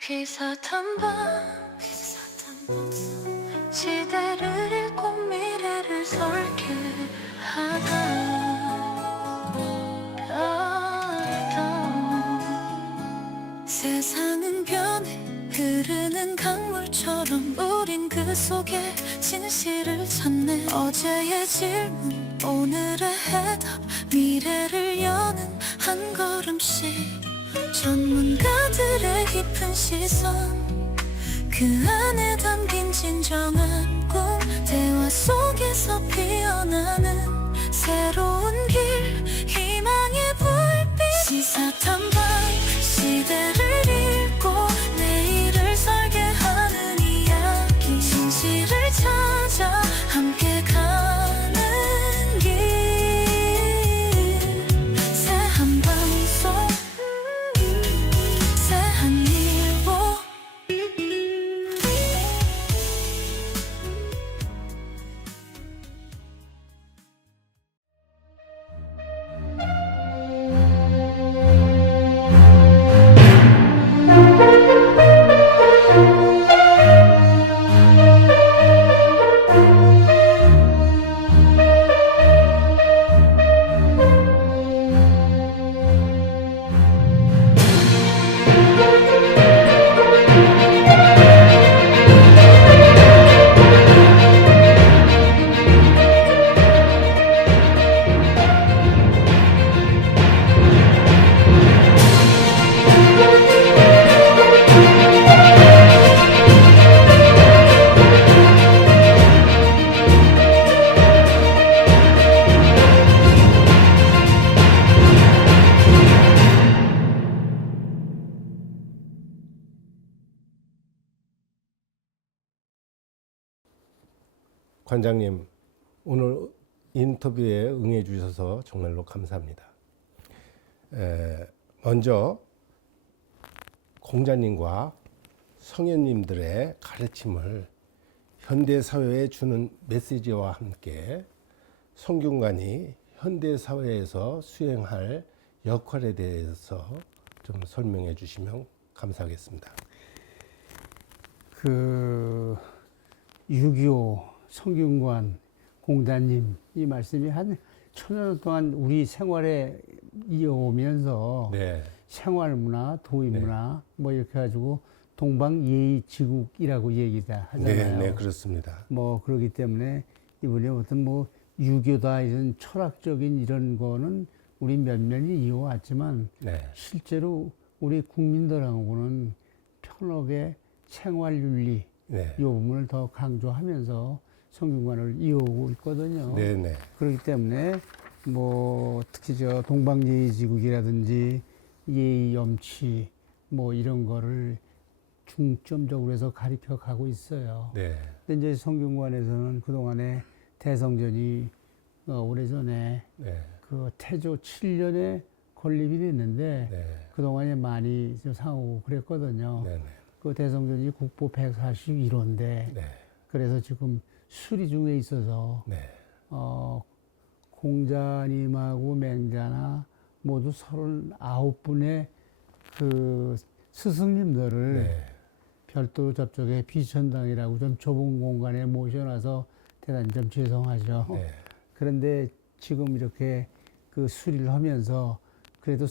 비슷한 밤 시대를 읽고 미래를 설계하다 세상은 변해 흐르는 강물처럼 우린 그 속에 진실을 찾네 어제의 질문 오늘의 해답 미래를 여는 한 걸음씩 전문가들의 깊은 시선 그 안에 담긴 진정한 꿈 대화 속에서 피어나는 새로운 길 희망의 불빛 시사탐방 시대를 읽고 내일을 설계하는 이야기 진실을 찾아 함께 가는 길 새한 방송 새한 일보 관장님, 오늘 인터뷰에 응해 주셔서 정말로 감사합니다. 먼저 공자님과 성현님들의 가르침을 현대사회에 주는 메시지와 함께 성균관이 현대사회에서 수행할 역할에 대해서 좀 설명해 주시면 감사하겠습니다. 6.25 성균관 공자님 이 말씀이 한 1000년 동안 우리 생활에 이어오면서 네. 생활문화, 도의문화 뭐 이렇게 가지고 동방예의지국이라고 얘기다 하잖아요. 네, 그렇습니다. 뭐 그렇기 때문에 이분이 어떤 뭐 유교다 이런 철학적인 이런 거는 우리 면면이 이어왔지만 네. 실제로 우리 국민들하고는 편하게 생활윤리 네. 이 부분을 더 강조하면서 성균관을 이어오고 있거든요. 네. 그렇기 때문에 뭐 특히 저 동방예의지국이라든지 예의염치 뭐 이런 거를 중점적으로 해서 가르쳐 가고 있어요. 네. 근데 이제 성균관에서는 그동안에 대성전이 오래전에 네. 그 태조 7년에 건립이 됐는데 네. 그동안에 많이 좀 상하고 그랬거든요. 네. 그 대성전이 국보 141호인데 네. 그래서 지금 수리 중에 있어서 네. 공자님하고 맹자나 모두 39분의 그 스승님들을 네. 별도 저쪽에 비천당이라고 좀 좁은 공간에 모셔놔서 대단히 좀 죄송하죠. 네. 그런데 지금 이렇게 그 수리를 하면서 그래도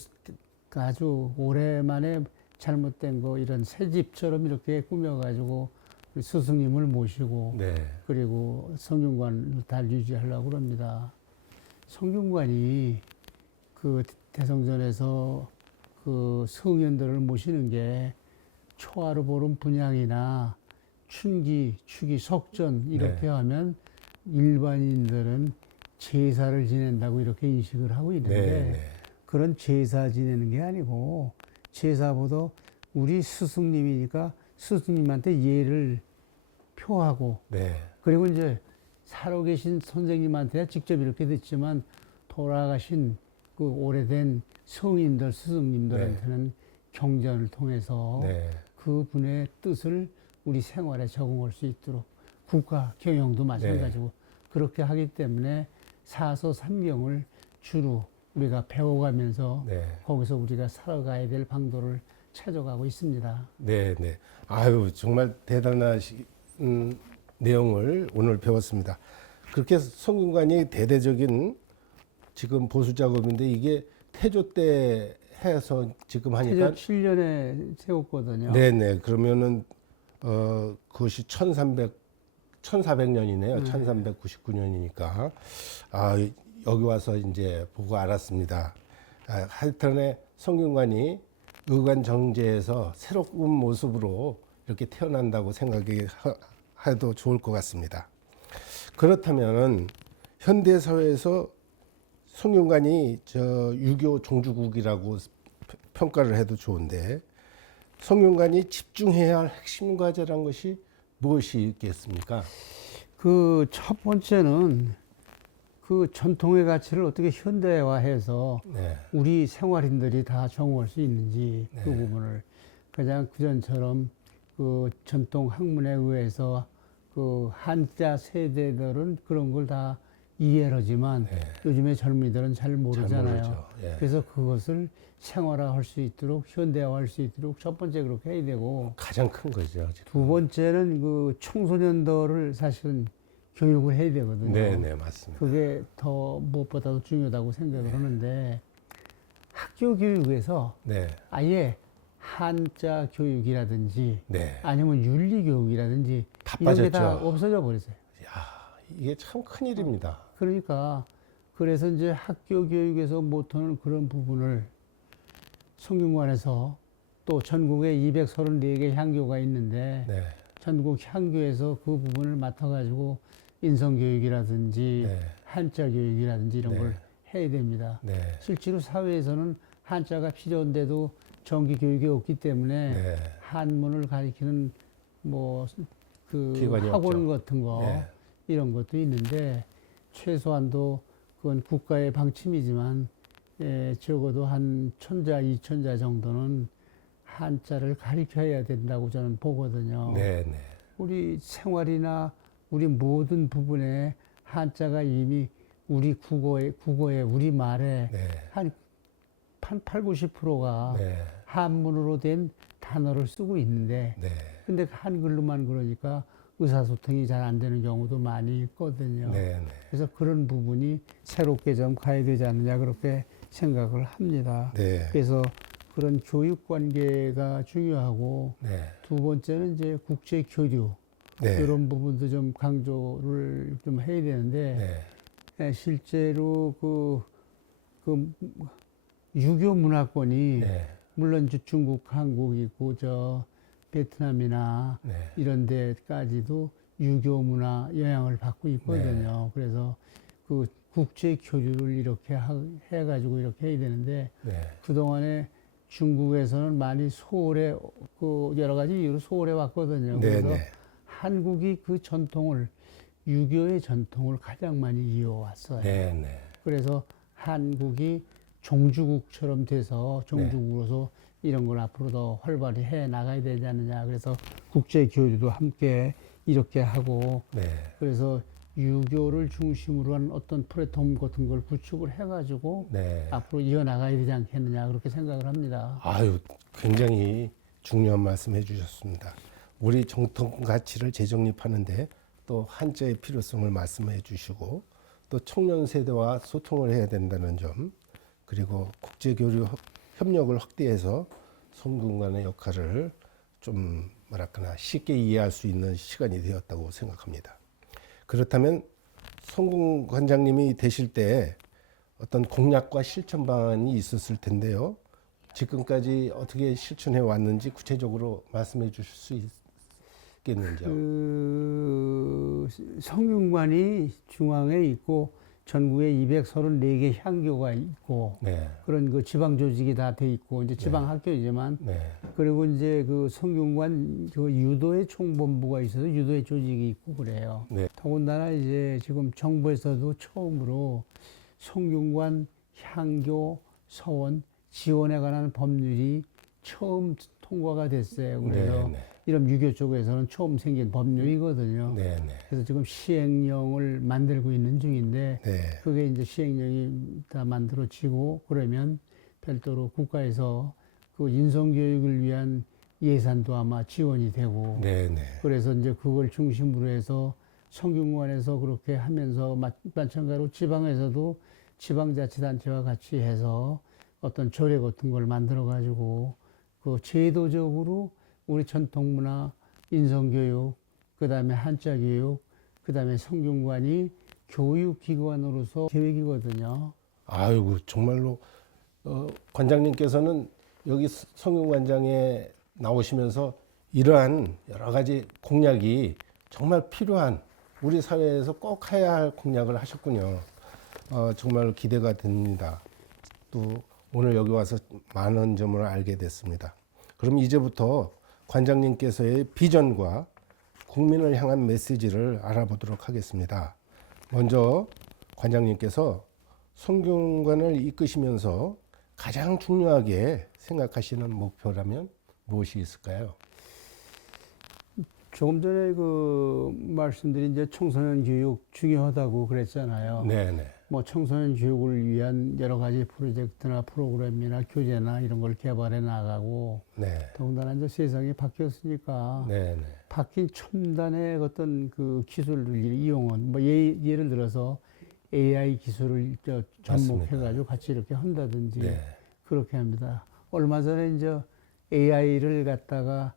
아주 오랜만에 잘못된 거 이런 새 집처럼 이렇게 꾸며가지고 우리 스승님을 모시고 네. 그리고 성균관을 잘 유지하려고 합니다. 성균관이 그 대성전에서 그 성현들을 모시는 게 초하루 보름 분향이나 춘기, 추기, 석전 이렇게 네. 하면 일반인들은 제사를 지낸다고 이렇게 인식을 하고 있는데 네. 그런 제사 지내는 게 아니고 제사보다 우리 스승님이니까 스승님한테 예를 표하고 네. 그리고 이제 살아계신 선생님한테 직접 이렇게 듣지만 돌아가신 그 오래된 성인들, 스승님들한테는 경전을 통해서 네. 그분의 뜻을 우리 생활에 적응할 수 있도록 국가 경영도 마찬가지고 그렇게 하기 때문에 사서 삼경을 주로 우리가 배워가면서 네. 거기서 우리가 살아가야 될 방도를 찾아가고 있습니다. 네, 네. 아유, 정말 대단하신 내용을 오늘 배웠습니다. 그렇게 성균관이 대대적인 지금 보수 작업인데 이게 태조 때 해서 지금 하니까 태조 7년에 세웠거든요. 네, 네. 그러면은 그것이 1400년이네요. 1399년이니까 여기 와서 이제 보고 알았습니다. 하여튼에 성균관이 의관 정제에서 새로운 모습으로 이렇게 태어난다고 생각해도 좋을 것 같습니다. 그렇다면 현대 사회에서 성균관이 유교 종주국이라고 평가를 해도 좋은데 성균관이 집중해야 할 핵심 과제란 것이 무엇이 있겠습니까? 그 첫 번째는 그 전통의 가치를 어떻게 현대화해서 네, 우리 생활인들이 다 적응할 수 있는지 그 네. 부분을 그냥 그전처럼 그 전통 학문에 의해서 그 한자 세대들은 그런 걸 다 이해를 하지만 네. 요즘의 젊은이들은 잘 모르잖아요. 모르죠. 예. 그래서 그것을 생활화할 수 있도록 현대화할 수 있도록 첫 번째 그렇게 해야 되고 가장 큰 거죠. 지금. 두 번째는 그 청소년들을 사실은 교육을 해야 되거든요. 네, 네, 맞습니다. 그게 더 무엇보다도 중요하다고 생각을 하는데 학교 교육에서 네, 아예 한자 교육이라든지 네. 아니면 윤리 교육이라든지 다 이런 게 다 빠졌죠. 없어져 버렸어요. 이게 참 큰일입니다. 그러니까 그래서 이제 학교 교육에서 못하는 그런 부분을 성균관에서 또 전국에 234개 향교가 있는데 네, 전국 향교에서 그 부분을 맡아가지고 인성교육이라든지 네, 한자 교육이라든지 이런 네. 걸 해야 됩니다. 네, 실제로 사회에서는 한자가 필요한데도 정기 교육이 없기 때문에 네. 한문을 가리키는 뭐 그 기관이 학원 없죠. 같은 거 네. 이런 것도 있는데 최소한도 그건 국가의 방침이지만 적어도 한 1000자, 2000자 정도는 한자를 가르쳐야 된다고 저는 보거든요. 네, 네. 우리 생활이나 우리 모든 부분에 한자가 이미 우리 국어에 우리 말에 네, 한 8, 90%가 네, 한문으로 된 단어를 쓰고 있는데 네, 근데 한글로만 그러니까 의사소통이 잘 안 되는 경우도 많이 있거든요. 네, 네. 그래서 그런 부분이 새롭게 좀 가야 되지 않느냐 그렇게 생각을 합니다. 네, 그래서 그런 교육 관계가 중요하고 네, 두 번째는 이제 국제 교류 네, 이런 부분도 좀 강조를 좀 해야 되는데 실제로 그 유교 문화권이 네, 물론 이제 중국, 한국 있고 저 베트남이나 네, 이런 데까지도 유교 문화 영향을 받고 있거든요. 그래서 그 국제 교류를 이렇게 해가지고 이렇게 해야 되는데 네, 그동안에 중국에서는 많이 소홀해 그 여러 가지 이유로 소홀해 왔거든요. 네, 그래서 네, 한국이 그 전통을 유교의 전통을 가장 많이 이어왔어요. 네, 네. 그래서 한국이 종주국처럼 돼서 종주국으로서 이런 걸 앞으로 더 활발히 해 나가야 되지 않느냐. 그래서 국제 교류도 함께 이렇게 하고 네. 그래서 유교를 중심으로 한 어떤 플랫폼 같은 걸 구축을 해가지고 네. 앞으로 이어나가야 되지 않겠느냐 그렇게 생각을 합니다. 아유, 굉장히 중요한 말씀 해주셨습니다. 우리 정통 가치를 재정립하는데 또 한자의 필요성을 말씀해 주시고 또 청년 세대와 소통을 해야 된다는 점 그리고 국제교류 협력을 확대해서 성균관의 역할을 좀 뭐랄까나 쉽게 이해할 수 있는 시간이 되었다고 생각합니다. 그렇다면 성균관장님이 되실 때 어떤 공약과 실천 방안이 있었을 텐데요. 지금까지 어떻게 실천해 왔는지 구체적으로 말씀해 주실 수 있겠는지요? 그 성균관이 중앙에 있고 전국에 234개 향교가 있고 네, 그런 그 지방 조직이 다 돼 있고 이제 지방 학교이지만 네, 그리고 이제 그 성균관 그 유도회 총본부가 있어서 유도회 조직이 있고 그래요. 네. 더군다나 이제 지금 정부에서도 처음으로 성균관 향교 서원 지원에 관한 법률이 처음 통과가 됐어요. 그래서 네, 이런 유교 쪽에서는 처음 생긴 법률이거든요. 네, 네, 그래서 지금 시행령을 만들고 있는 중인데 네, 그게 이제 시행령이 다 만들어지고 그러면 별도로 국가에서 그 그 인성교육을 위한 예산도 아마 지원이 되고 네, 네. 그래서 이제 그걸 중심으로 해서 성균관에서 그렇게 하면서 마찬가지로 지방에서도 지방자치단체와 같이 해서 어떤 조례 같은 걸 만들어 가지고 그 제도적으로 우리 전통문화, 인성교육, 그다음에 한자교육, 그다음에 성균관이 교육기관으로서 계획이거든요. 아이고 정말로 관장님께서는 여기 성균관장에 나오시면서 이러한 여러 가지 공약이 정말 필요한 우리 사회에서 꼭 해야 할 공약을 하셨군요. 정말 기대가 됩니다. 또 오늘 여기 와서 많은 점을 알게 됐습니다. 그럼 이제부터 관장님께서의 비전과 국민을 향한 메시지를 알아보도록 하겠습니다. 먼저 관장님께서 성균관을 이끄시면서 가장 중요하게 생각하시는 목표라면 무엇이 있을까요? 조금 전에 그 말씀드린 이제 청소년 교육 중요하다고 그랬잖아요. 네네. 뭐 청소년 교육을 위한 여러 가지 프로젝트나 프로그램이나 교재나 이런 걸 개발해 나가고 네. 더군다나 이제 세상이 바뀌었으니까 네네. 바뀐 첨단의 어떤 그 기술을 이용한 뭐 예를 들어서 AI 기술을 접목해가지고 같이 이렇게 한다든지 네. 그렇게 합니다. 얼마 전에 이제 AI를 갖다가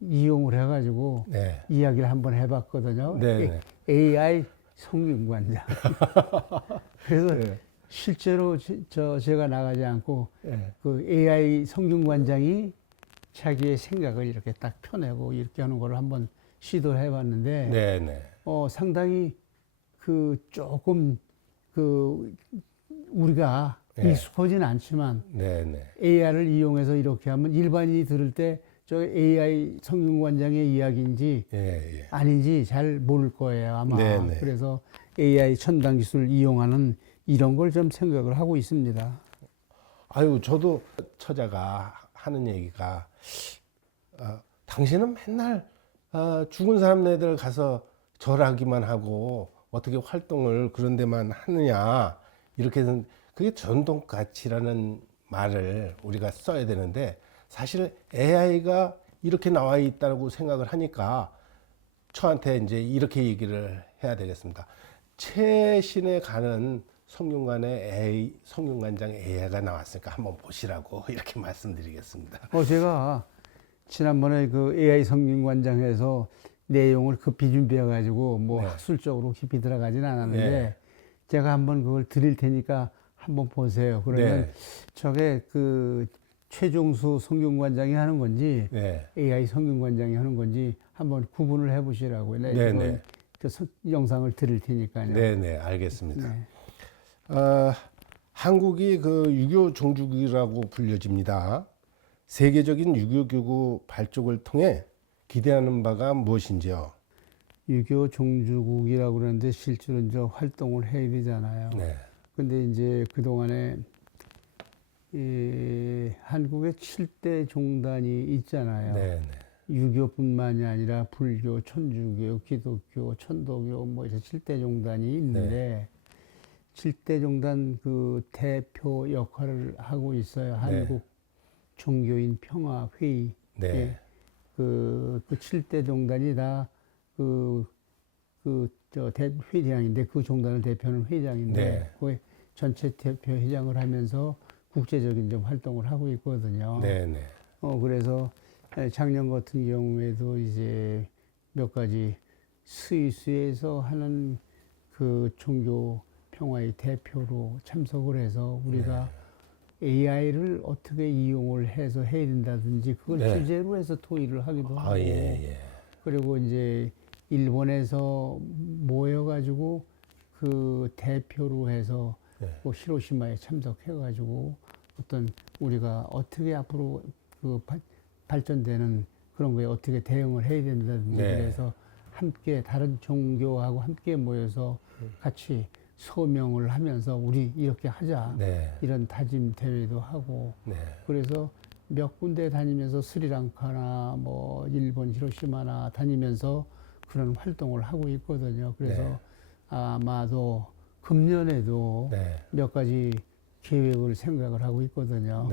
이용을 해가지고 네. 이야기를 한번 해봤거든요. 네네. AI 성균관장. 그래서 네. 실제로 제가 나가지 않고 네. 그 AI 성균관장이 자기의 생각을 이렇게 딱 펴내고 이렇게 하는 걸 한번 시도를 해봤는데 네네. 상당히 그 조금 그 우리가 네. 익숙하진 않지만 네네. AI를 이용해서 이렇게 하면 일반인이 들을 때 저 AI 성균관장의 이야기인지 예, 예. 아닌지 잘 모를 거예요 아마. 네네. 그래서 AI 첨단 기술을 이용하는 이런 걸 좀 생각을 하고 있습니다. 아유, 저도 처자가 하는 얘기가 당신은 맨날 죽은 사람네들 가서 절하기만 하고 어떻게 활동을 그런 데만 하느냐 이렇게 해서 그게 전통 가치라는 말을 우리가 써야 되는데 사실 AI가 이렇게 나와 있다고 생각을 하니까 저한테 이제 이렇게 얘기를 해야 되겠습니다. 최신에 가는 성균관의 성균관장 AI가 나왔으니까 한번 보시라고 이렇게 말씀드리겠습니다. 제가 지난번에 그 AI 성균관장에서 내용을 급히 준비해가지고 뭐 네. 학술적으로 깊이 들어가진 않았는데 네. 제가 한번 그걸 드릴 테니까 한번 보세요. 그러면 네. 저게 그 최종수 성균관장이 하는 건지 네. AI 성균관장이 하는 건지 한번 구분을 해보시라고요. 네, 네. 그 영상을 드릴 테니까요. 네네, 알겠습니다. 네. 한국이 그 유교 종주국이라고 불려집니다. 세계적인 유교 교구 발족을 통해 기대하는 바가 무엇인지요? 유교 종주국이라고 그러는데 실제로 이제 활동을 해야 되잖아요. 네. 근데 이제 그동안에 한국에 7대 종단이 있잖아요. 네. 유교뿐만이 아니라 불교, 천주교, 기독교, 천도교 뭐 이제 7대 종단이 있는데 7대 종단 그 대표 역할을 하고 있어요. 한국 종교인 평화회의. 네. 그 7대 종단이 다 회장인데 그 종단을 대표하는 회장인데 그 전체 대표 회장을 하면서 국제적인 좀 활동을 하고 있거든요. 네네. 그래서 작년 같은 경우에도 이제 몇 가지 스위스에서 하는 그 종교 평화의 대표로 참석을 해서 우리가 AI를 어떻게 이용을 해서 해야 된다든지 그걸 주제로 해서 토의를 하기도 하고 그리고 이제 일본에서 모여가지고 그 대표로 해서 뭐 히로시마에 참석해가지고 어떤 우리가 어떻게 앞으로 그 발전되는 그런 거에 어떻게 대응을 해야 된다든지 그래서 함께 다른 종교하고 함께 모여서 같이 소명을 하면서 우리 이렇게 하자 이런 다짐 대회도 하고 그래서 몇 군데 다니면서 스리랑카나 뭐 일본 히로시마나 다니면서 그런 활동을 하고 있거든요. 그래서 아마도 금년에도 몇 가지 계획을 생각을 하고 있거든요.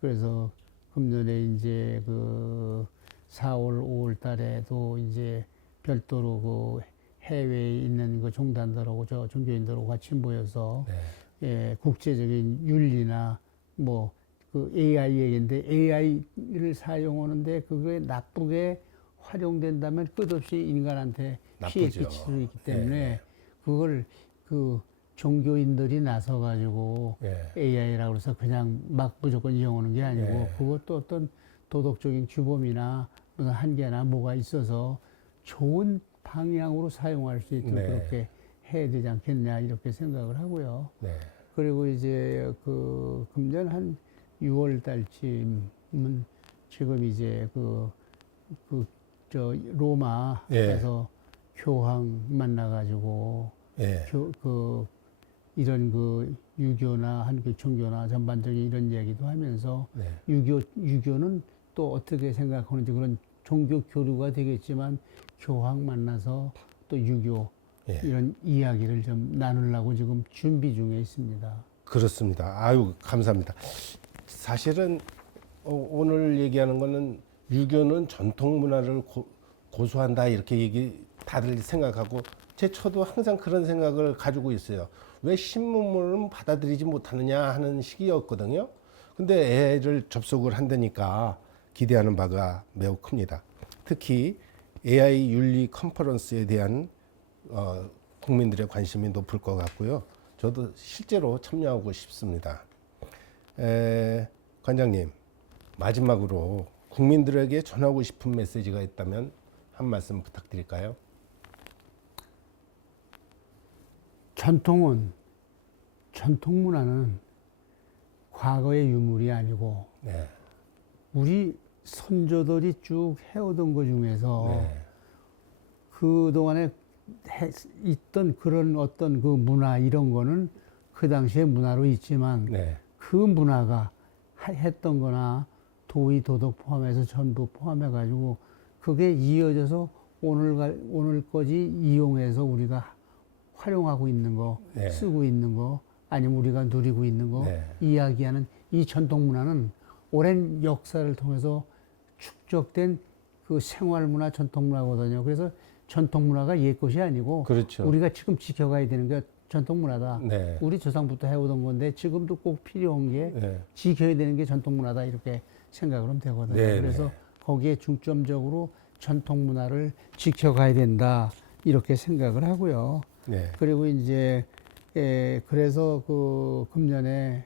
그래서 금년에 이제 그 4월, 5월 달에도 이제 별도로 그 해외에 있는 그 종단들하고 저 종교인들하고 같이 모여서 네. 예, 국제적인 윤리나 뭐 그 AI 얘기인데 AI를 사용하는데 그게 나쁘게 활용된다면 끝없이 인간한테 피해 나쁘죠. 끼칠 수 있기 때문에 네. 그걸 그 종교인들이 나서 가지고 네. AI라고 해서 그냥 막 무조건 이용하는 게 아니고 네. 그것도 어떤 도덕적인 규범이나 무슨 한계나 뭐가 있어서 좋은 방향으로 사용할 수 있도록 네. 그렇게 해야 되지 않겠냐 이렇게 생각을 하고요. 네. 그리고 이제 그 금년 한 6월 달쯤은 지금 이제 저 로마에서 교황 만나가지고 예. 이런 그 유교나 한국 종교나 전반적인 이런 얘기도 하면서 네. 유교는 또 어떻게 생각하는지 그런 종교 교류가 되겠지만 교황 만나서 또 유교 예. 이런 이야기를 좀 나누려고 지금 준비 중에 있습니다. 그렇습니다. 아유, 감사합니다. 사실은 오늘 얘기하는 거는 유교는 전통 문화를 고수한다 이렇게 다들 생각하고 저도 항상 그런 생각을 가지고 있어요. 왜 신문물은 받아들이지 못하느냐 하는 시기였거든요. 근데 애를 접속을 한다니까 기대하는 바가 매우 큽니다. 특히 AI 윤리 컨퍼런스에 대한 국민들의 관심이 높을 것 같고요. 저도 실제로 참여하고 싶습니다. 관장님, 마지막으로 국민들에게 전하고 싶은 메시지가 있다면 한 말씀 부탁드릴까요? 전통 문화는 과거의 유물이 아니고 네. 우리 선조들이 쭉 해오던 것 중에서 네. 그동안에 있던 그런 어떤 그 문화 이런 거는 그 당시의 문화로 있지만 네. 그 문화가 했던 거나 도의 도덕 포함해서 전부 포함해 가지고 그게 이어져서 오늘까지 이용해서 우리가 활용하고 있는 거, 네. 쓰고 있는 거, 아니면 우리가 누리고 있는 거, 네. 이야기하는 이 전통 문화는 오랜 역사를 통해서 축적된 그 생활 문화, 전통 문화거든요. 그래서 전통 문화가 옛 것이 아니고 그렇죠. 우리가 지금 지켜가야 되는 게 전통 문화다. 네. 우리 조상부터 해오던 건데 지금도 꼭 필요한 게 네. 지켜야 되는 게 전통 문화다 이렇게 생각을 하면 되거든요. 네, 그래서 네. 거기에 중점적으로 전통 문화를 지켜가야 된다 이렇게 생각을 하고요. 네. 그리고 이제 그래서 그 금년에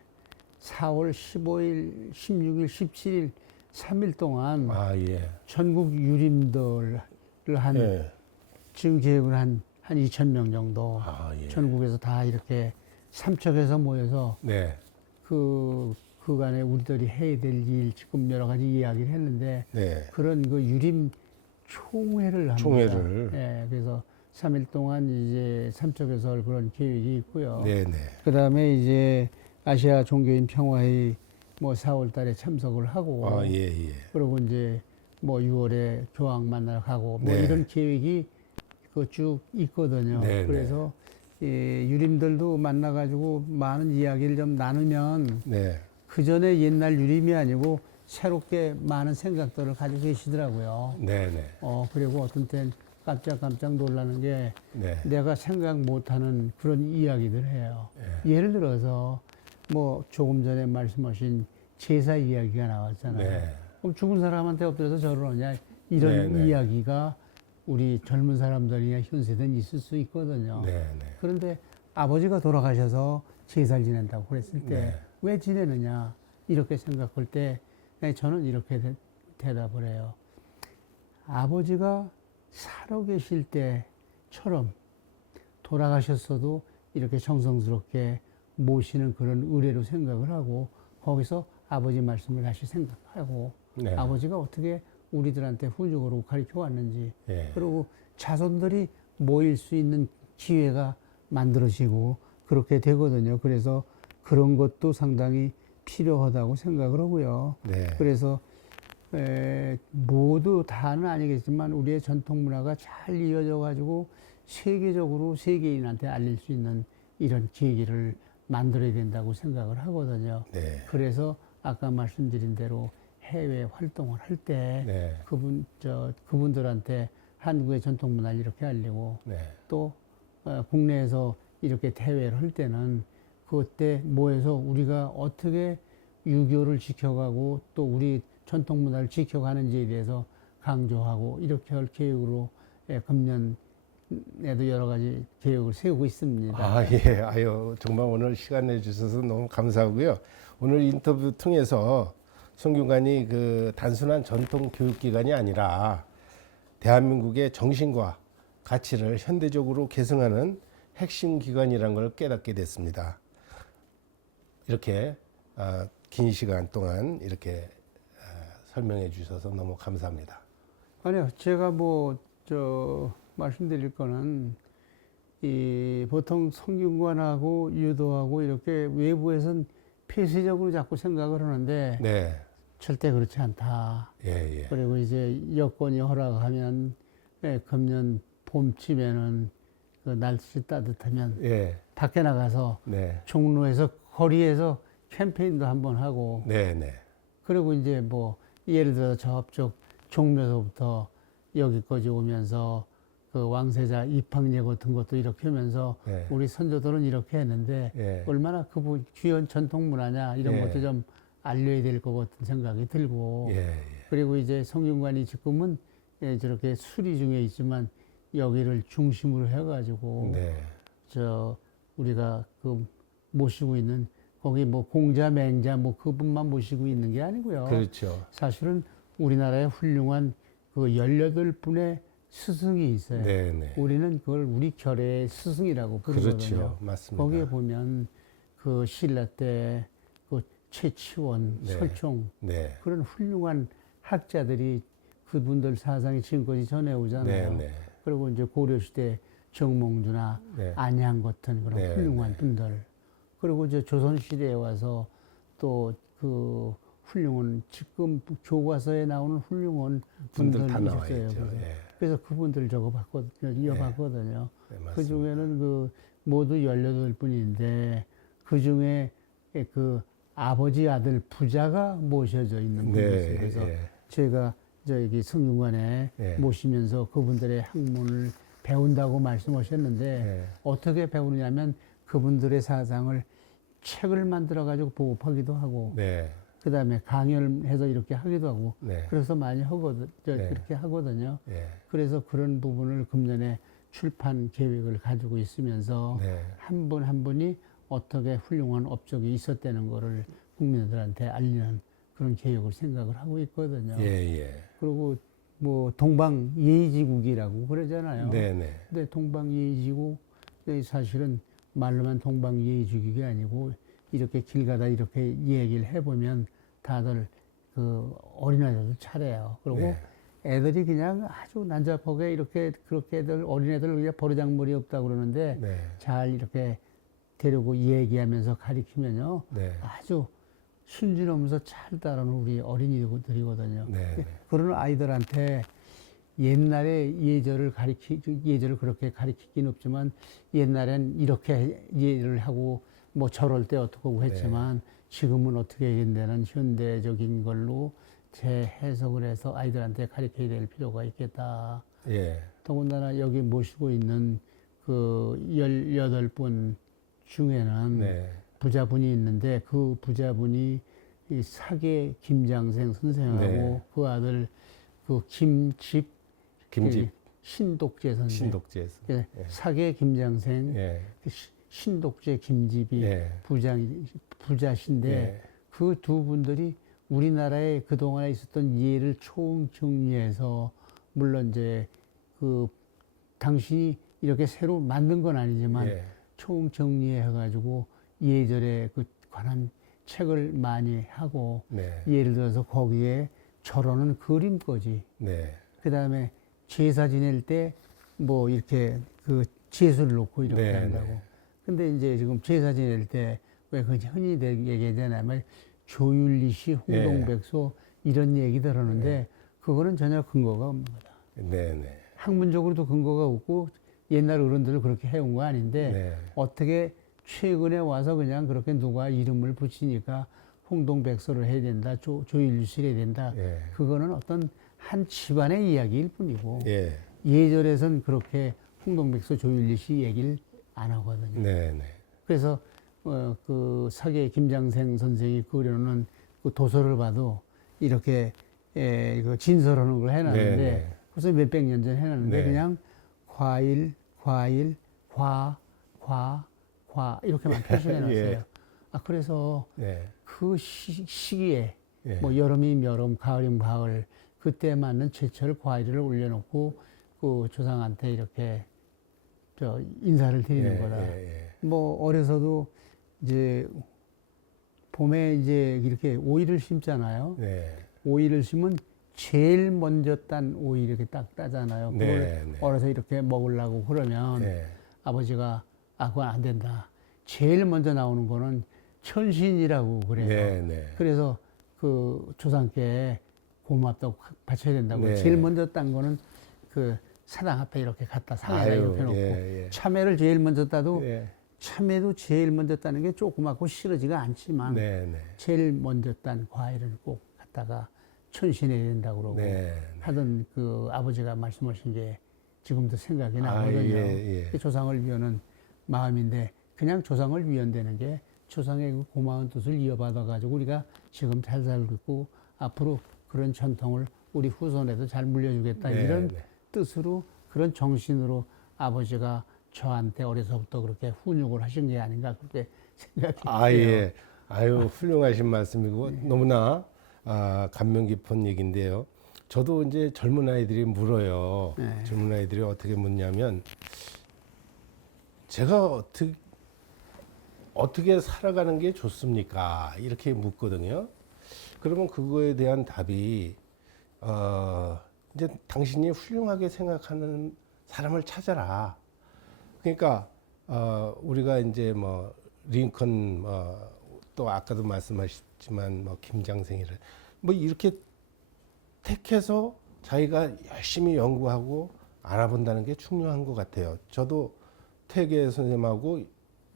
4월 15일, 16일, 17일 3일 동안 아, 예. 전국 유림들을 한 예. 지금 계획을 한 2,000명 정도 아, 예. 전국에서 다 이렇게 삼척에서 모여서 네. 그간에 우리들이 해야 될 일 지금 여러 가지 이야기를 했는데 네. 그런 그 유림 총회를 합니다. 총회를. 예, 그래서 3일 동안 이제 삼척에서 할 그런 계획이 있고요. 네, 네. 그다음에 이제 아시아 종교인 평화회의 뭐 4월 달에 참석을 하고 아, 예, 예. 그리고 이제 뭐 6월에 교황 만나러 가고 뭐 네. 이런 계획이 그 쭉 있거든요. 네, 그래서 유림들도 만나가지고 많은 이야기를 좀 나누면 네. 그 전에 옛날 유림이 아니고 새롭게 많은 생각들을 가지고 계시더라고요. 네, 네. 그리고 어떤 땐 깜짝 놀라는 게 네. 내가 생각 못하는 그런 이야기들 해요. 예를 들어서 뭐 조금 전에 말씀하신 제사 이야기가 나왔잖아요. 네. 그럼 죽은 사람한테 엎드려서 절을 하냐 이런 네, 네. 이야기가 우리 젊은 사람들이나 현세대는 있을 수 있거든요. 네, 네. 그런데 아버지가 돌아가셔서 제사를 지낸다고 그랬을 때 왜 네. 지내느냐 이렇게 생각할 때 저는 이렇게 대답을 해요. 아버지가 살아계실 때처럼 돌아가셨어도 이렇게 정성스럽게 모시는 그런 의례로 생각을 하고 거기서 아버지 말씀을 다시 생각하고 네. 아버지가 어떻게 우리들한테 훈육으로 가르쳐 왔는지 예. 그리고 자손들이 모일 수 있는 기회가 만들어지고 그렇게 되거든요. 그래서 그런 것도 상당히 필요하다고 생각을 하고요. 네. 그래서 모두 다는 아니겠지만 우리의 전통 문화가 잘 이어져 가지고 세계적으로 세계인한테 알릴 수 있는 이런 계기를 만들어야 된다고 생각을 하거든요. 네. 그래서 아까 말씀드린 대로 해외 활동을 할 때 네. 그분들한테 한국의 전통 문화를 이렇게 알리고 네. 또 국내에서 이렇게 대회를 할 때는 그때 모여서 우리가 어떻게 유교를 지켜가고 또 우리 전통 문화를 지켜가는지에 대해서 강조하고 이렇게 할 계획으로 금년에도 여러 가지 계획을 세우고 있습니다. 아, 예. 아유, 정말 오늘 시간 내주셔서 너무 감사하고요. 오늘 인터뷰 통해서 성균관이 그 단순한 전통 교육기관이 아니라 대한민국의 정신과 가치를 현대적으로 계승하는 핵심 기관이라는 걸 깨닫게 됐습니다. 이렇게 긴 시간 동안 이렇게 설명해 주셔서 너무 감사합니다. 아니요, 제가 말씀드릴 거는 보통 성균관하고 유도하고 이렇게 외부에선 폐쇄적으로 자꾸 생각을 하는데 네. 절대 그렇지 않다. 예, 예. 그리고 이제 여건이 허락하면 금년 봄쯤에는 그 날씨 따뜻하면 예. 밖에 나가서 네. 종로에서 거리에서 캠페인도 한번 하고 네, 네. 그리고 이제 예를 들어서 저쪽 종묘서부터 여기까지 오면서 그 왕세자 입학예 같은 것도 이렇게 하면서 네. 우리 선조들은 이렇게 했는데 예. 얼마나 귀한 전통 문화냐 이런 예. 것도 좀 알려야 될 것 같은 생각이 들고 예, 예. 그리고 이제 성균관이 지금은 저렇게 수리 중에 있지만 여기를 중심으로 해가지고 네. 우리가 그 모시고 있는 거기 공자 맹자 그분만 모시고 있는 게 아니고요. 그렇죠. 사실은 우리나라에 훌륭한 그 18분의 스승이 있어요. 네, 네. 우리는 그걸 우리 결의 스승이라고 부르거든요. 그렇죠. 맞습니다. 거기에 보면 그 신라 때 그 최치원, 네. 설총 네. 그런 훌륭한 학자들이 그분들 사상이 지금까지 전해오잖아요. 네, 네. 그리고 이제 고려시대 정몽주나 네. 안양 같은 그런 네, 훌륭한 네. 분들. 그리고 이제 조선시대에 와서 또 그 훌륭한 지금 교과서에 나오는 훌륭한 분들 다 분들이 나와 있어요. 있죠. 그래서, 예. 그래서 그분들 이어봤거든요. 네, 맞습니다. 그 중에는 그 모두 18분인데 그 중에 그 아버지 아들 부자가 모셔져 있는 분이 있어요. 네, 그래서 예. 제가 저기 성균관에 예. 모시면서 그분들의 학문을 배운다고 말씀하셨는데 예. 어떻게 배우느냐면 그분들의 사상을 책을 만들어 가지고 보급하기도 하고 네. 그다음에 강연을 해서 이렇게 하기도 하고 네. 그래서 많이 하거든 네. 그렇게 하거든요. 예. 그래서 그런 부분을 금년에 출판 계획을 가지고 있으면서 네. 한 분 한 분이 어떻게 훌륭한 업적이 있었다는 거를 국민들한테 알리는 그런 계획을 생각을 하고 있거든요. 예, 예. 그리고 동방예의지국이라고 그러잖아요. 네, 네. 근데 동방예의지국 사실은 말로만 동방예의지국이 아니고 이렇게 길 가다 이렇게 얘기를 해보면 다들 그 어린아이들도 잘해요. 그리고 네. 애들이 그냥 아주 난잡하게 그렇게 어린애들 그냥 버르장머리 없다고 그러는데 네. 잘 이렇게 데리고 얘기하면서 가리키면요. 네. 아주 순진하면서 잘 따르는 우리 어린이들이거든요. 네. 네. 그런 아이들한테 옛날에 예절을 그렇게 가리키긴 없지만 옛날엔 이렇게 예를 하고 저럴 때 어떻게 하고 했지만 지금은 어떻게 해야된다는 현대적인 걸로 재해석을 해서 아이들한테 가르쳐야 될 필요가 있겠다. 예. 더군다나 여기 모시고 있는 그 18분 중에는 네. 부자분이 있는데 그 부자분이 이 사계 김장생 선생하고 네. 그 아들 그 김집 신독재 선생. 신독재에서. 예, 사계 김장생 예. 그 신독재 김집이 예. 부자신데 예. 그 두 분들이 우리나라에 그동안에 있었던 예를 총정리해서 물론 이제 그 당신이 이렇게 새로 만든 건 아니지만 예. 총정리해가지고 예절에 그 관한 책을 많이 하고 네. 예를 들어서 거기에 절하는 그림까지 네. 그 다음에 제사 지낼 때 이렇게 그 제수를 놓고 이렇게 네, 한다고. 네. 근데 이제 지금 제사 지낼 때 왜 흔히 얘기하잖아요. 조율리시, 홍동백소 이런 얘기들 하는데 그거는 전혀 근거가 없는 거다. 네, 네. 학문적으로도 근거가 없고 옛날 어른들은 그렇게 해온 거 아닌데 네. 어떻게 최근에 와서 그냥 그렇게 누가 이름을 붙이니까 홍동백서를 해야 된다, 조일주시를 해야 된다. 예. 그거는 어떤 한 집안의 이야기일 뿐이고 예. 예절에선 그렇게 홍동백서 조일주시 얘기를 안 하거든요. 네, 네. 그래서 그 사계 김장생 선생이 그려놓은 그 도서를 봐도 이렇게 이거 진설하는 걸 해놨는데 네, 네. 벌써 몇백 년 전에 해놨는데 네. 그냥 과일, 과 이렇게만 표시해놨어요. 예. 그래서 네. 그 시기에 예. 뭐 여름이면 여름, 가을이면 가을 그때 맞는 제철 과일을 올려놓고 그 조상한테 이렇게 인사를 드리는 예, 거다. 예, 뭐 어려서도 이제 봄에 이제 이렇게 오이를 심잖아요. 예. 네. 오이를 심으면 제일 먼저 딴 오이 이렇게 딱 따잖아요. 그걸 네, 네. 어려서 이렇게 먹으려고 그러면 네. 아버지가 그건 안 된다. 제일 먼저 나오는 거는 천신이라고 그래요. 네, 네. 그래서 그 조상께 고맙다고 바쳐야 된다고. 네. 제일 먼저 딴 거는 그 사당 앞에 이렇게 갖다 상에다 아유, 이렇게 놓고 예, 예. 참외를 제일 먼저 따도 예. 참외도 제일 먼저 따는 게 조그맣고 싫어지가 않지만 네, 네. 제일 먼저 딴 과일을 꼭 갖다가 천신해야 된다고 그러고 네. 하던 그 아버지가 말씀하신 게 지금도 생각이 아, 나거든요. 예, 예. 그 조상을 위하는 마음인데 그냥 조상을 위한다는 게 조상의 그 고마운 뜻을 이어받아 가지고 우리가 지금 잘 살고 있고 앞으로 그런 전통을 우리 후손에도 잘 물려주겠다 네, 이런 네. 뜻으로 그런 정신으로 아버지가 저한테 어려서부터 그렇게 훈육을 하신 게 아닌가 그렇게 생각이 아, 돼요. 예. 아유, 훌륭하신 말씀이고 너무나 감명 깊은 얘기인데요. 저도 이제 젊은 아이들이 물어요. 네. 젊은 아이들이 어떻게 묻냐면 제가 어떻게 살아가는 게 좋습니까? 이렇게 묻거든요. 그러면 그거에 대한 답이 이제 당신이 훌륭하게 생각하는 사람을 찾아라. 그러니까 우리가 이제 뭐 링컨 또 아까도 말씀하셨지만 뭐 김장생이를 뭐 이렇게 택해서 자기가 열심히 연구하고 알아본다는 게 중요한 것 같아요. 저도 태계 선생님하고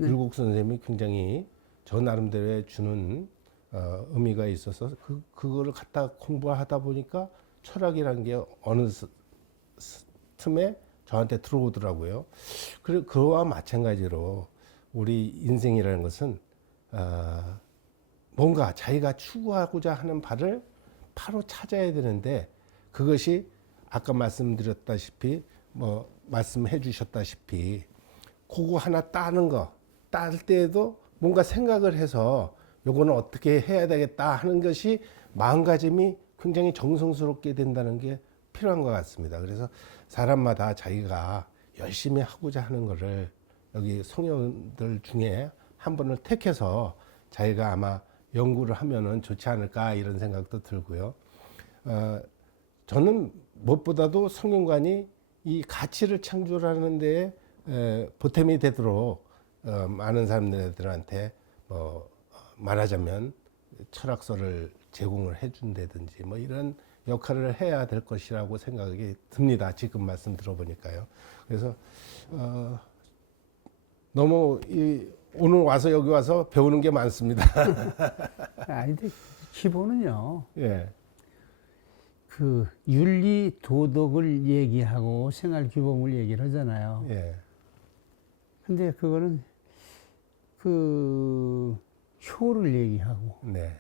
율곡 선생님이 굉장히 저 나름대로의 주는 의미가 있어서 그거를 갖다 공부하다 보니까 철학이라는 게 어느 틈에 저한테 들어오더라고요. 그와 마찬가지로 우리 인생이라는 것은 뭔가 자기가 추구하고자 하는 바를 바로 찾아야 되는데 그것이 아까 말씀드렸다시피 뭐 말씀해 주셨다시피 그거 하나 따는 거 딸 때에도 뭔가 생각을 해서 요거는 어떻게 해야 되겠다 하는 것이 마음가짐이 굉장히 정성스럽게 된다는 게 필요한 것 같습니다. 그래서 사람마다 자기가 열심히 하고자 하는 거를 여기 성현들 중에 한 분을 택해서 자기가 아마 연구를 하면은 좋지 않을까 이런 생각도 들고요. 저는 무엇보다도 성균관이 이 가치를 창조하는 데에 보탬이 되도록 많은 사람들한테 말하자면 철학서를 제공을 해준다든지 뭐 이런 역할을 해야 될 것이라고 생각이 듭니다. 지금 말씀 들어보니까요. 그래서 너무 오늘 와서 여기 와서 배우는 게 많습니다. 근데 기본은요. 예, 그 윤리 도덕을 얘기하고 생활 규범을 얘기를 하잖아요. 예, 근데 그거는 그 효를 얘기하고 네,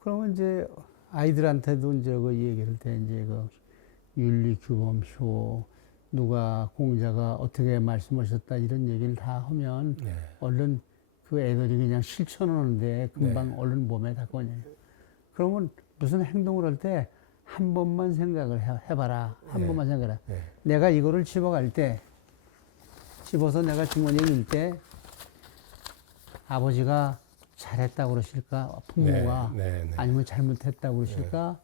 그러면 이제 아이들한테도 이제 그 얘기를 때 이제 그 윤리 규범 효 누가 공자가 어떻게 말씀하셨다 이런 얘기를 다 하면 네, 얼른 그 애들이 그냥 실천하는데 금방 얼른 몸에 닿거든요. 그러면 무슨 행동을 할 때 한 번만 생각을 해봐라. 한 네. 번만 생각해라. 네. 내가 이거를 집어갈 때, 집어서 내가 주머니에 넣을 때 아버지가 잘했다고 그러실까? 부모가 네, 네. 아니면 잘못했다고 그러실까?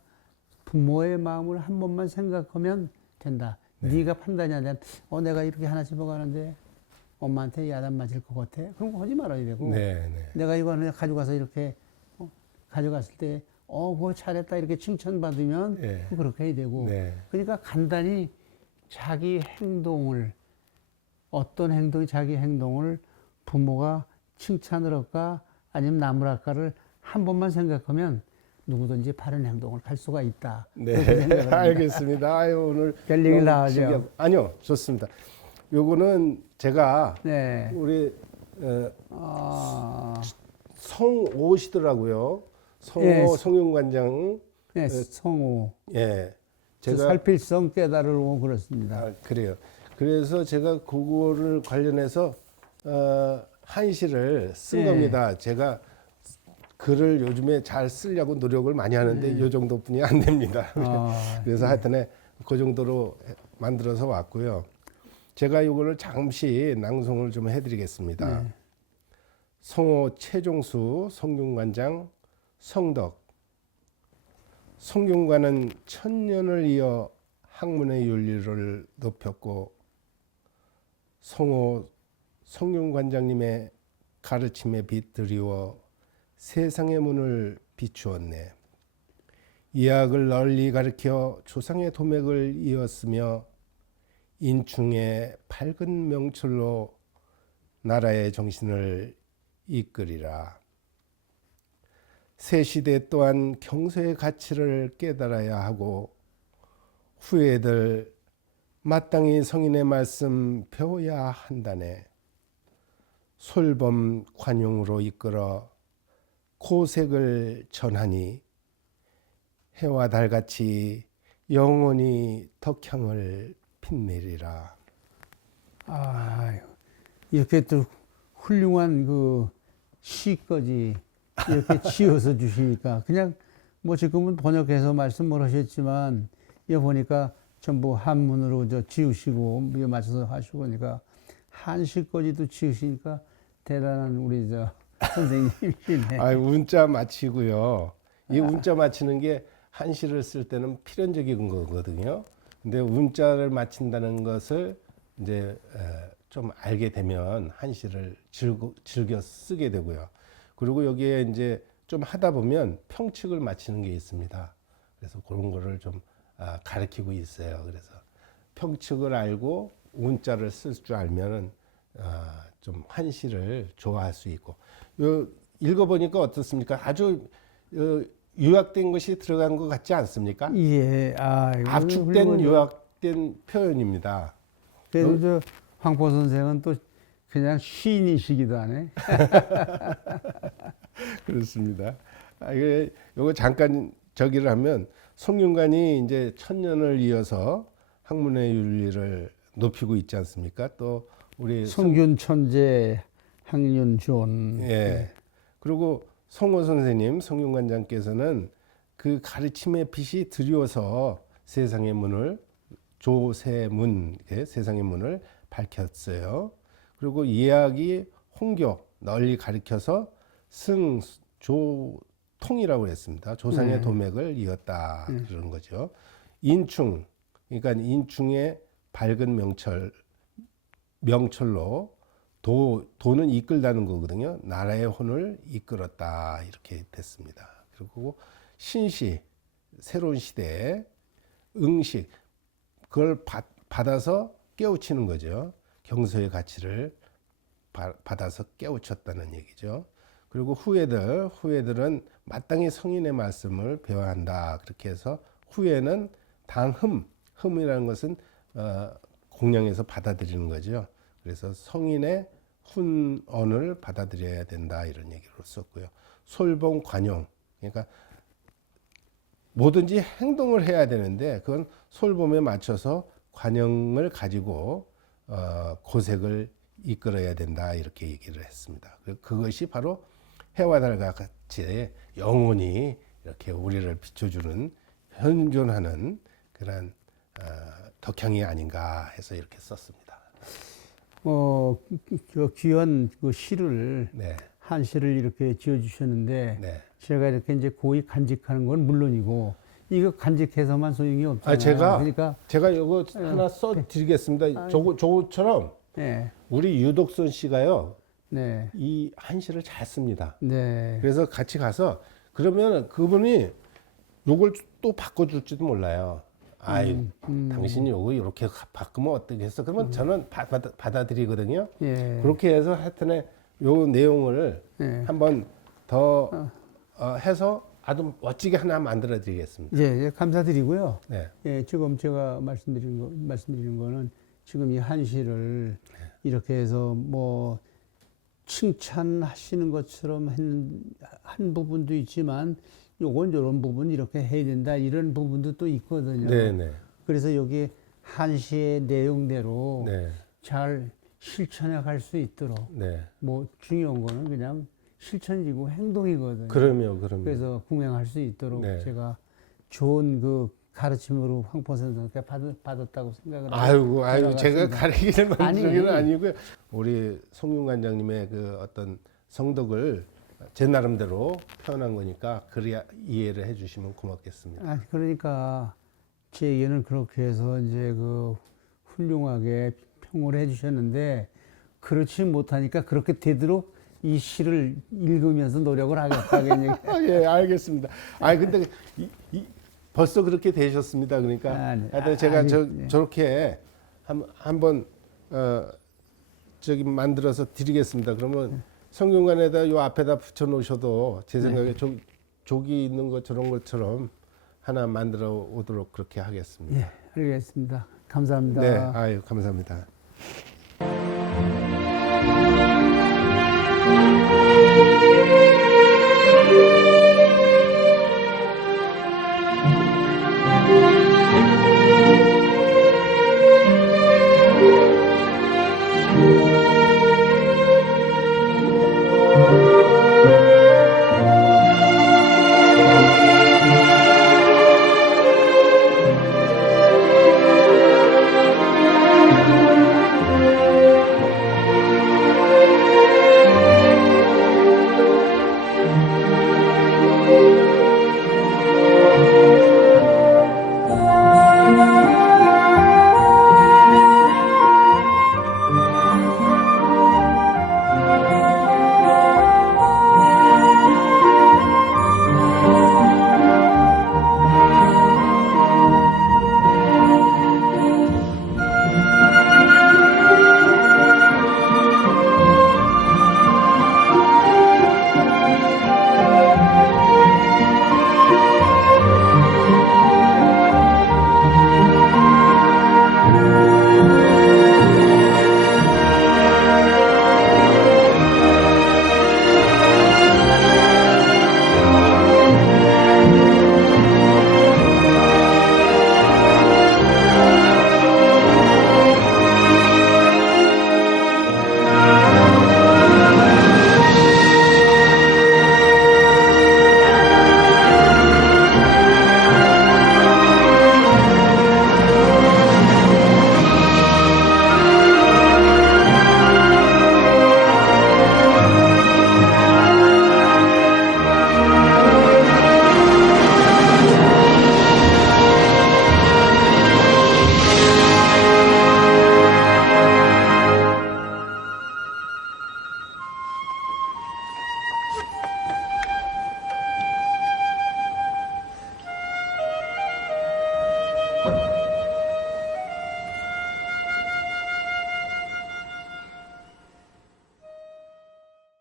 부모의 마음을 한 번만 생각하면 된다. 네. 가 판단이 안 돼. 내가 이렇게 하나 집어가는데 엄마한테 야단 맞을 것 같아. 그런 거 하지 말아야 되고. 네, 네. 내가 이거 하나 가져가서 이렇게 가져갔을 때 그거 잘했다 이렇게 칭찬받으면 네. 그렇게 해야 되고. 네. 그러니까 간단히 자기 행동을 어떤 행동이 자기 행동을 부모가 칭찬을 할까 아니면 나무랄까를 한 번만 생각하면 누구든지 바른 행동을 할 수가 있다. 네, 그렇게 생각을 합니다. 알겠습니다. 아유, 오늘 별 얘기를 너무 다 하죠. 아니요, 좋습니다. 요거는 제가 네. 우리 아, 성오시더라고요. 성오 예. 성윤관장. 네, 성우. 예, 제가 제가 살필성 깨달으고 그렇습니다. 그래요. 그래서 제가 그거를 관련해서 한시를 쓴 예. 겁니다. 제가 글을 요즘에 잘 쓰려고 노력을 많이 하는데 요 정도뿐이 안 됩니다. 아, 그래서 하여튼에 그 정도로 만들어서 왔고요. 제가 이거를 잠시 낭송을 좀 해드리겠습니다. 네. 성호 최종수 성균관장 성덕. 성균관은 천년을 이어 학문의 윤리를 높였고 성호 성균관장님의 가르침에 빛드리워 세상의 문을 비추었네. 이학을 널리 가르쳐 조상의 도맥을 이었으며 인충의 밝은 명철로 나라의 정신을 이끌이라. 새 시대 또한 경서의 가치를 깨달아야 하고 후에들 마땅히 성인의 말씀 배워야 한다네. 솔범 관용으로 이끌어 고색을 전하니 해와 달같이 영원히 덕향을 빛내리라. 아, 이렇게 또 훌륭한 그 시까지 이렇게 지어서 주시니까 그냥 뭐 지금은 번역해서 말씀을 하셨지만 이거 보니까 전부 한문으로 저 지으시고 이거 맞춰서 하시고 그러니까 한시까지도 지으시니까 대단한 우리 저 선생님이시네. 아, 운자 맞히고요. 이 운자 맞히는 게 한시를 쓸 때는 필연적인 거거든요. 근데 운자를 맞힌다는 것을 이제 좀 알게 되면 한시를 즐겨 쓰게 되고요. 그리고 여기에 이제 좀 하다 보면 평칙을 맞히는 게 있습니다. 그래서 그런 거를 좀 가르치고 있어요. 그래서 평칙을 알고 운자를 쓸 줄 알면은 좀 한시를 좋아할 수 있고. 요 읽어보니까 어떻습니까? 아주 요약된 것이 들어간 것 같지 않습니까? 예, 아, 이거 압축된 훌륭하죠. 요약된 표현입니다. 그래도 저 황포 선생은 또 그냥 시인이시기도 하네. 그렇습니다. 요거 잠깐 저기를 하면 성균관이 이제 천년을 이어서 학문의 윤리를 높이고 있지 않습니까? 또 우리 성균 천재 학륜존. 예. 그리고 성호 선생님, 성균관장께서는 그 가르침의 빛이 드리워서 세상의 문을 조세문, 세상의 문을 밝혔어요. 그리고 이해하기 홍교 널리 가르쳐서 승조통이라고 했습니다. 조상의 도맥을 이었다 그런 거죠. 인충, 그러니까 인충의 밝은 명철로 도는 이끌다는 거거든요. 나라의 혼을 이끌었다 이렇게 됐습니다. 그리고 신시, 새로운 시대의 응식, 그걸 받아서 깨우치는 거죠. 경서의 가치를 받아서 깨우쳤다는 얘기죠. 그리고 후예들은 마땅히 성인의 말씀을 배워야 한다. 그렇게 해서 후예는 흠이라는 것은 공양에서 받아들이는 거죠. 그래서 성인의 훈언을 받아들여야 된다 이런 얘기를 썼고요. 솔봉 관용, 그러니까 뭐든지 행동을 해야 되는데 그건 솔범에 맞춰서 관용을 가지고 고색을 이끌어야 된다 이렇게 얘기를 했습니다. 그것이 바로 해와 달과 같이 영원히 이렇게 우리를 비춰주는 현존하는 그런 덕향이 아닌가 해서 이렇게 썼습니다. 저 귀한 그 시를 네, 한시를 이렇게 지어주셨는데 네. 제가 이렇게 이제 고이 간직하는 건 물론이고 이거 간직해서만 소용이 없잖아요. 그러니까 제가 이거 하나 써드리겠습니다. 저거처럼 네, 우리 유독선 씨가요 네, 이 한시를 잘 씁니다. 네. 그래서 같이 가서 그러면 그분이 요걸 또 바꿔줄지도 몰라요. 아이, 당신이 요거 이렇게 바꾸면 어떻겠어? 그러면 저는 받아들이거든요. 예. 그렇게 해서 하여튼에 요 내용을 예. 한번 더 해서 아주 멋지게 하나 만들어 드리겠습니다. 예, 감사드리고요. 네. 예, 지금 제가 말씀드리는 거는 지금 이 한시를 이렇게 해서 뭐 칭찬하시는 것처럼 한 부분도 있지만 요건 요런 부분 이렇게 해야 된다 이런 부분도 또 있거든요. 네, 네. 그래서 여기 한시의 내용대로 네. 잘 실천해 갈 수 있도록 네. 뭐 중요한 거는 그냥 실천이고 행동이거든요. 그럼요. 그래서 궁행할 수 있도록 네. 제가 좋은 그 가르침으로 황포 선생님께 받았다고 생각을 아이고, 해나갔습니다. 제가 가르치기를 만드는 건 아니. 아니고요. 우리 송윤 관장님의 그 어떤 성덕을 제 나름대로 표현한 거니까 그래야 이해를 해주시면 고맙겠습니다. 아니, 그러니까 제 얘기는 그렇게 해서 이제 그 훌륭하게 평을 해주셨는데 그렇지 못하니까 그렇게 되도록 이 시를 읽으면서 노력을 하겠다는 예, 알겠습니다. 근데 벌써 그렇게 되셨습니다. 그러니까 하여튼 제가 저렇게 한번 저기 만들어서 드리겠습니다. 그러면 성균관에다 요 앞에다 붙여 놓으셔도 제 생각에 족이 있는 것 저런 것처럼 하나 만들어 오도록 그렇게 하겠습니다. 예, 알겠습니다. 감사합니다. 네, 감사합니다.